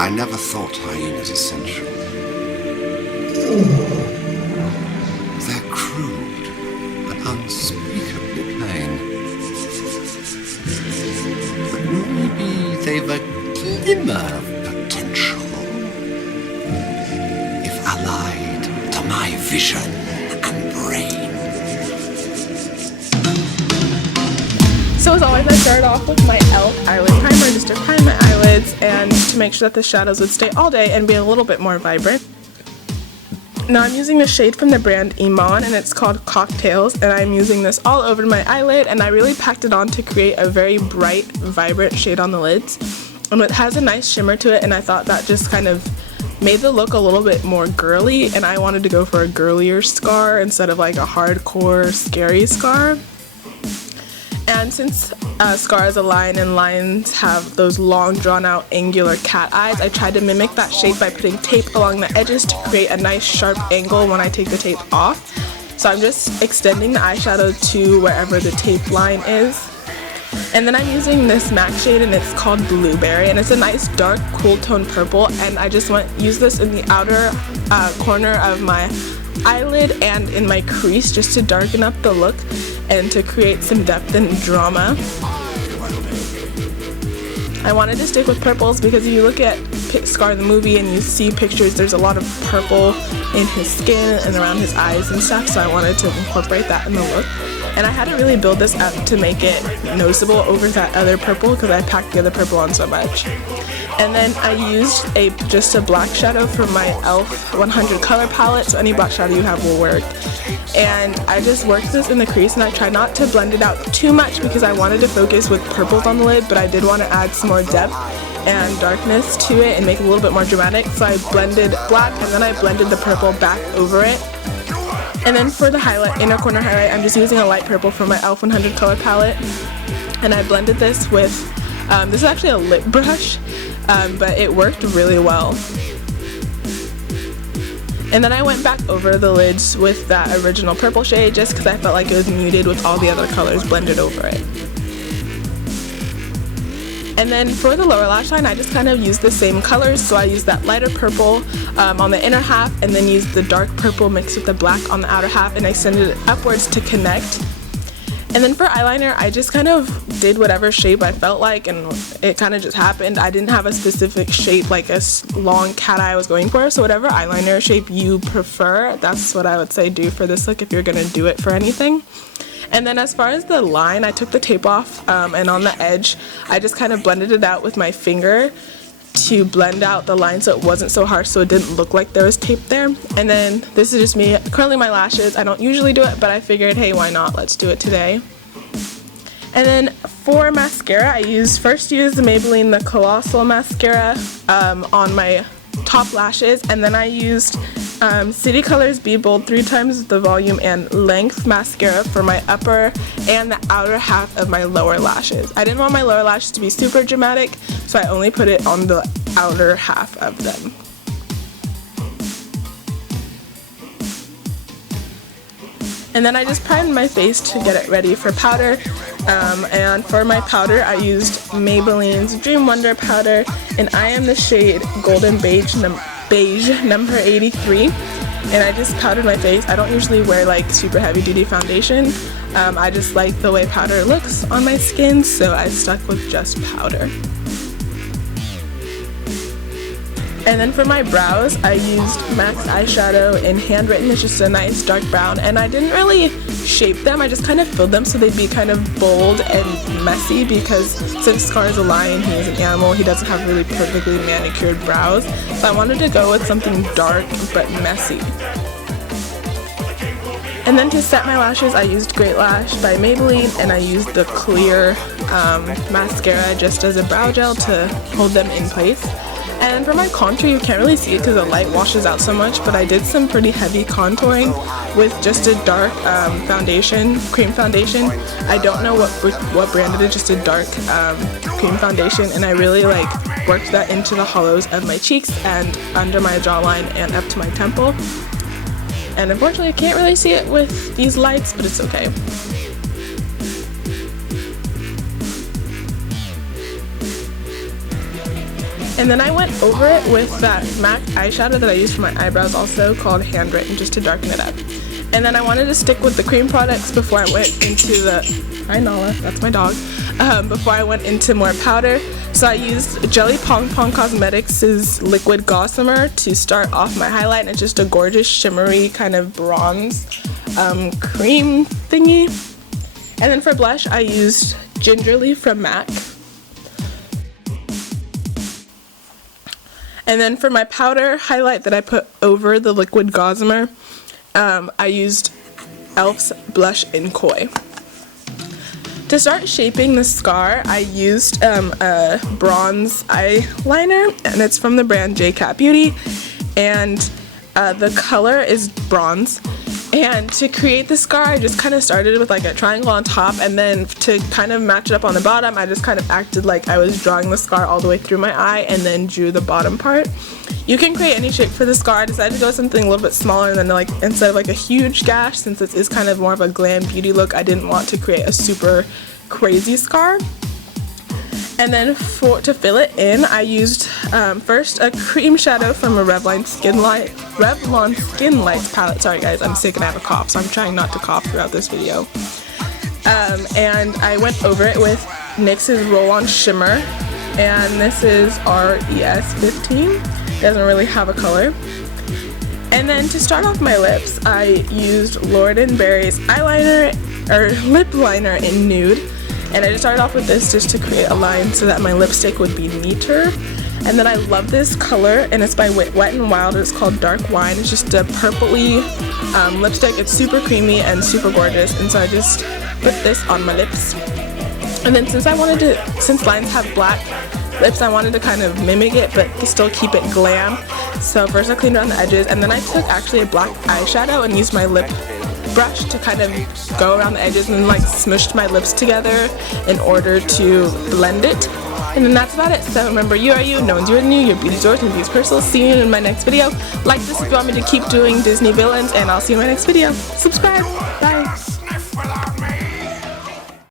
I never thought hyenas essential. They're crude and unspeakably plain. But maybe they've a glimmer of potential if allied to my vision and brain. So as always, I started off with my e.l.f. eyelid primer just to prime my eyelids and to make sure that the shadows would stay all day and be a little bit more vibrant. Now I'm using the shade from the brand Iman, and it's called Cocktails, and I'm using this all over my eyelid, and I really packed it on to create a very bright, vibrant shade on the lids. And it has a nice shimmer to it, and I thought that just kind of made the look a little bit more girly, and I wanted to go for a girlier scar instead of like a hardcore, scary scar. And since scars align and lines have those long drawn out angular cat eyes, I tried to mimic that shape by putting tape along the edges to create a nice sharp angle when I take the tape off. So I'm just extending the eyeshadow to wherever the tape line is. And then I'm using this MAC shade, and it's called Blueberry, and it's a nice dark cool tone purple, and I just use this in the outer corner of my eyelid and in my crease just to darken up the look and to create some depth and drama. I wanted to stick with purples because if you look at Scar the movie and you see pictures, there's a lot of purple in his skin and around his eyes and stuff, so I wanted to incorporate that in the look. And I had to really build this up to make it noticeable over that other purple because I packed the other purple on so much. And then I used just a black shadow from my e.l.f. 100 color palette, so any black shadow you have will work. And I just worked this in the crease, and I tried not to blend it out too much because I wanted to focus with purples on the lid, but I did want to add some more depth and darkness to it and make it a little bit more dramatic. So I blended black, and then I blended the purple back over it. And then for the highlight, inner corner highlight, I'm just using a light purple from my e.l.f. 100 color palette, and I blended this with, this is actually a lip brush, but it worked really well. And then I went back over the lids with that original purple shade just because I felt like it was muted with all the other colors blended over it. And then for the lower lash line, I just kind of used the same colors, so I used that lighter purple on the inner half, and then used the dark purple mixed with the black on the outer half, and I extended it upwards to connect. And then for eyeliner, I just kind of did whatever shape I felt like, and it kind of just happened. I didn't have a specific shape, like a long cat eye I was going for, so whatever eyeliner shape you prefer, that's what I would say do for this look if you're going to do it for anything. And then as far as the line, I took the tape off, and on the edge, I just kind of blended it out with my finger to blend out the line so it wasn't so harsh, so it didn't look like there was tape there. And then this is just me curling my lashes. I don't usually do it, but I figured, hey, why not? Let's do it today. And then for mascara, I first used the Maybelline the Colossal Mascara on my top lashes, and then I used City Colors Be Bold 3 times the volume and length mascara for my upper and the outer half of my lower lashes. I didn't want my lower lashes to be super dramatic, so I only put it on the outer half of them. And then I just primed my face to get it ready for powder. And for my powder, I used Maybelline's Dream Wonder powder, and I am the shade Golden Beige number 83. And I just powdered my face. I don't usually wear like super heavy duty foundation. I just like the way powder looks on my skin, so I stuck with just powder. And then for my brows, I used MAC's eyeshadow in Handwritten. It's just a nice dark brown, and I didn't really shape them. I just kind of filled them so they'd be kind of bold and messy, because since Scar is a lion, he is an animal, he doesn't have really perfectly manicured brows. So I wanted to go with something dark but messy. And then to set my lashes, I used Great Lash by Maybelline, and I used the clear mascara just as a brow gel to hold them in place. And for my contour, you can't really see it because the light washes out so much, but I did some pretty heavy contouring with just a dark foundation, cream foundation. I don't know what brand it is, just a dark cream foundation, and I really worked that into the hollows of my cheeks and under my jawline and up to my temple. And unfortunately, I can't really see it with these lights, but it's okay. And then I went over it with that MAC eyeshadow that I used for my eyebrows also, called Handwritten, just to darken it up. And then I wanted to stick with the cream products before I went into the, hi Nala, that's my dog, before I went into more powder. So I used Jelly Pong Pong Cosmetics' Liquid Gossamer to start off my highlight, and it's just a gorgeous shimmery kind of bronze cream thingy. And then for blush I used Gingerly from MAC. And then for my powder highlight that I put over the Liquid Gossamer, I used e.l.f.'s Blush in Koi. To start shaping the scar, I used a bronze eyeliner, and it's from the brand J-Cat Beauty, and the color is bronze. And to create the scar, I just kind of started with like a triangle on top, and then to kind of match it up on the bottom, I just kind of acted like I was drawing the scar all the way through my eye and then drew the bottom part. You can create any shape for the scar. I decided to go with something a little bit smaller, and then like instead of like a huge gash, since this is kind of more of a glam beauty look, I didn't want to create a super crazy scar. And then to fill it in, I used first a cream shadow from a Revlon Skin Lights palette. Sorry guys, I'm sick and I have a cough, so I'm trying not to cough throughout this video. And I went over it with NYX's Roll-On Shimmer, and this is RES 15. It doesn't really have a color. And then to start off my lips, I used Lord & Berry's eyeliner, or lip liner in Nude. And I just started off with this just to create a line so that my lipstick would be neater. And then I love this color, and it's by Wet n Wild. It's called Dark Wine. It's just a purpley lipstick. It's super creamy and super gorgeous, and so I just put this on my lips. And then since lines have black lips, I wanted to kind of mimic it but still keep it glam. So first I cleaned around the edges, and then I took actually a black eyeshadow and used my lip brush to kind of go around the edges, and then like smushed my lips together in order to blend it. And then that's about it. So remember, you are you, no one's you, new, your beauty's yours, and beauty's personal. See you in my next video. Like this if you want me to keep doing Disney villains, and I'll see you in my next video. Subscribe. Bye.